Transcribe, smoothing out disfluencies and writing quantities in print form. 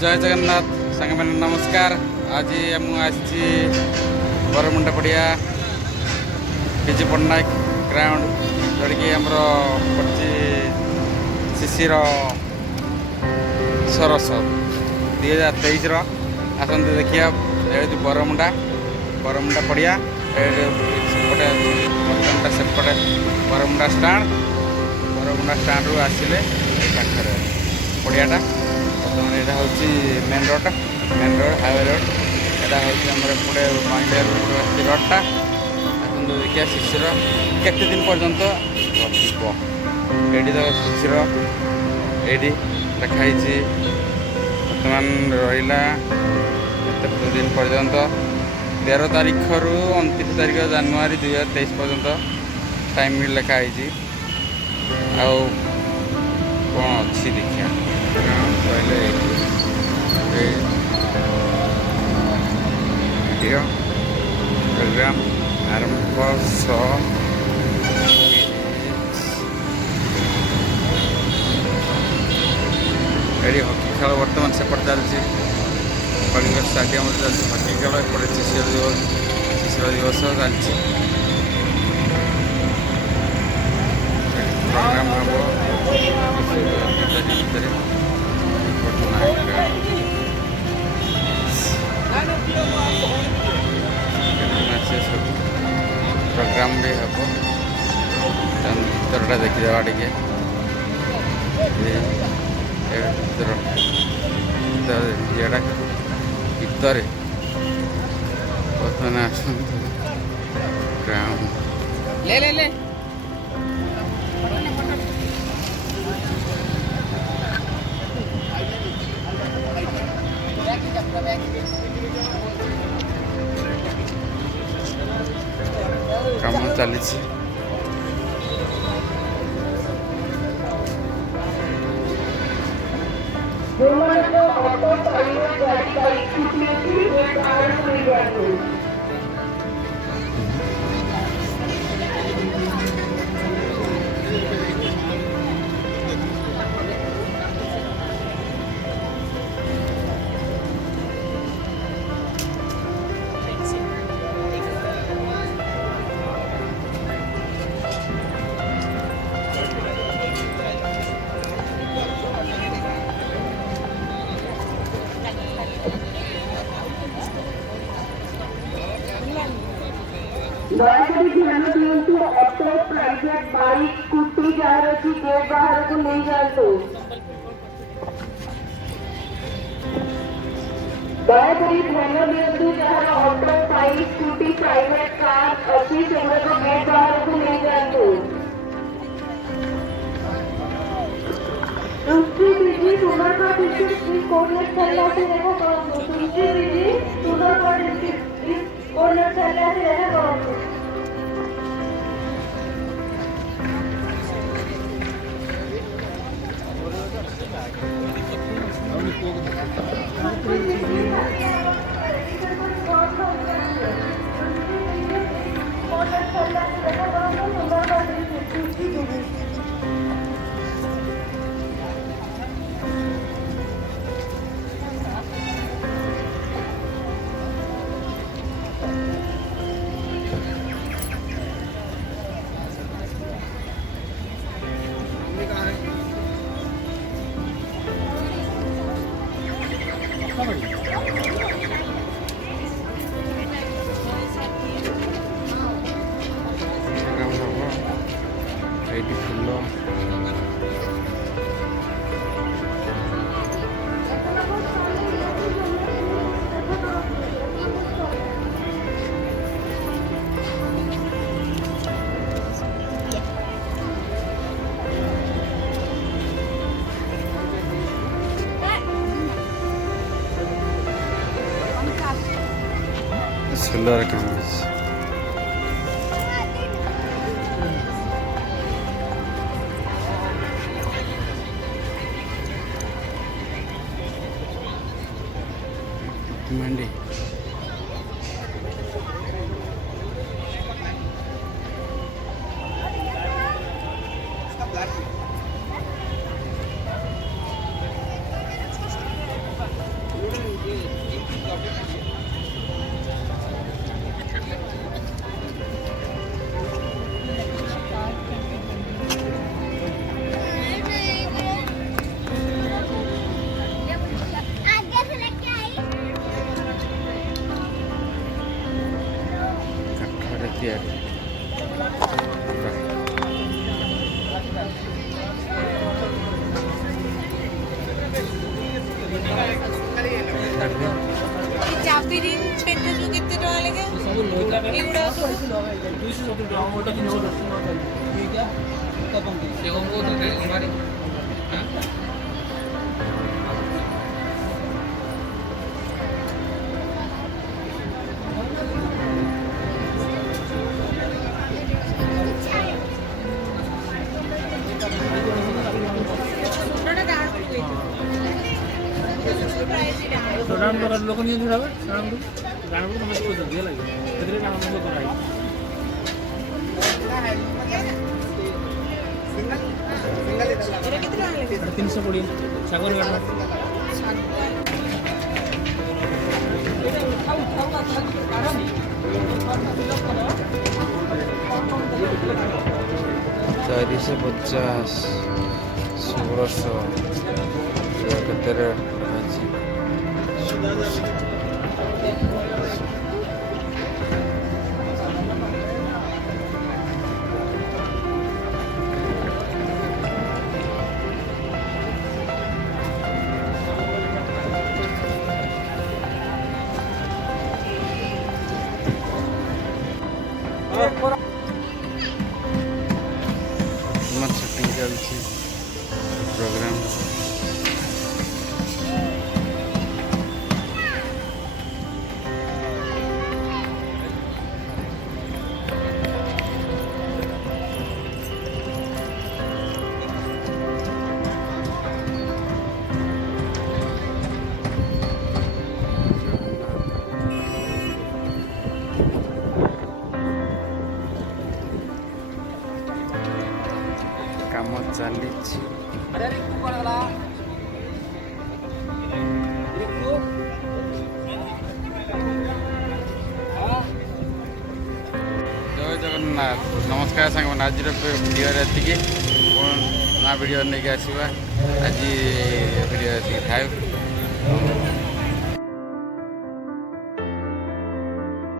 जय जगन्नाथ सांग मैंने नमस्कार। आज मुझे बरमुंडा पड़िया विजु पट्टनायक ग्राउंड जोड़िकी आमर पड़ी शिशिर सरस 2023 आसते देखिए बरमुंडा बरमुंडा पड़िया सेपटे सेपटे बरमुंडा स्टाण रू आसिले पाखे पड़ियाटा बर्तमान यहाँ हूँ मेन रोड हाईवे रोड यहाँ हूँ एपटे माइंडिया रोडटा आसतु देखिए शिशिर केते दिन पर्यंत ये तो शिशिर ये लिखाई बर्तमान रहा 2 दिन पर्यंत 13 तारीख रु 29 तारीख जनवरी 2023 पर्यंत टाइम लिखाई आउ कौन अच्छी देखिए पहले प्रोग्राम आरंभ ये हकी खेल बर्तमान सेपट चलती कलिंग स्टाडियम चलती हकी खेल एपटे शिशिर दिवस चलती प्रोग्राम हम प्रोग्राम भी हम भरटा देखीदेवा टे भर बर्तमान आसतु ग्राउंड ले काम चली दयाकोरी ध्यान दिंतु ऑटो प्राइवेट बाइक स्कूटी जार अच्छी गेट बाहर को नहीं जातु दयाकोरी ध्यान दिंतु जहाँ auto bike scooty private car अच्छी सेगुड़ा को गेट बाहर को नहीं जातु तुलसी बीजी सुंदरगढ़ डिस्ट्रिक्ट कोऑर्डिनेट चलना से देखो तुलसी बीजी सुंदरगढ़ डिस्ट्रिक्ट कोऑर्डिनेट चलना से देखो ସୁନ୍ଦର କାମ ଅଛି। मंडी ତିଆରି। ଚାବି ରିଂ ପେଣ୍ଟ ଯୋଉ କେତେ ଟଙ୍କା ଲେଖା ଏଗୁଡ଼ା ଲୋକ ନିଅନ୍ତି ରାଣପୁର ସମସ୍ତେ କହୁଛନ୍ତି ହେଲା କି ସେଥିରେ ରାଣପୁର କରାହେଇଛି। 320 ସାଗର ଗାଡ ଚାରିଶହ 50 1600 କେତେ ରେଟ୍ ଅଛି? ଶୁଟିଂ ଚାଲିଛି ପ୍ରୋଗ୍ରାମ। କାମ ଚାଲିଛି। ଜୟ ଜଗନ୍ନାଥ। ନମସ୍କାର ସାଙ୍ଗମାନେ, ଆଜିର ଭିଡ଼ିଓରେ ଏତିକି। ନୂଆ ଭିଡ଼ିଓ ନେଇକି ଆସିବା। ଆଜି ଭିଡ଼ିଓ ଏତିକି ଥାଏ।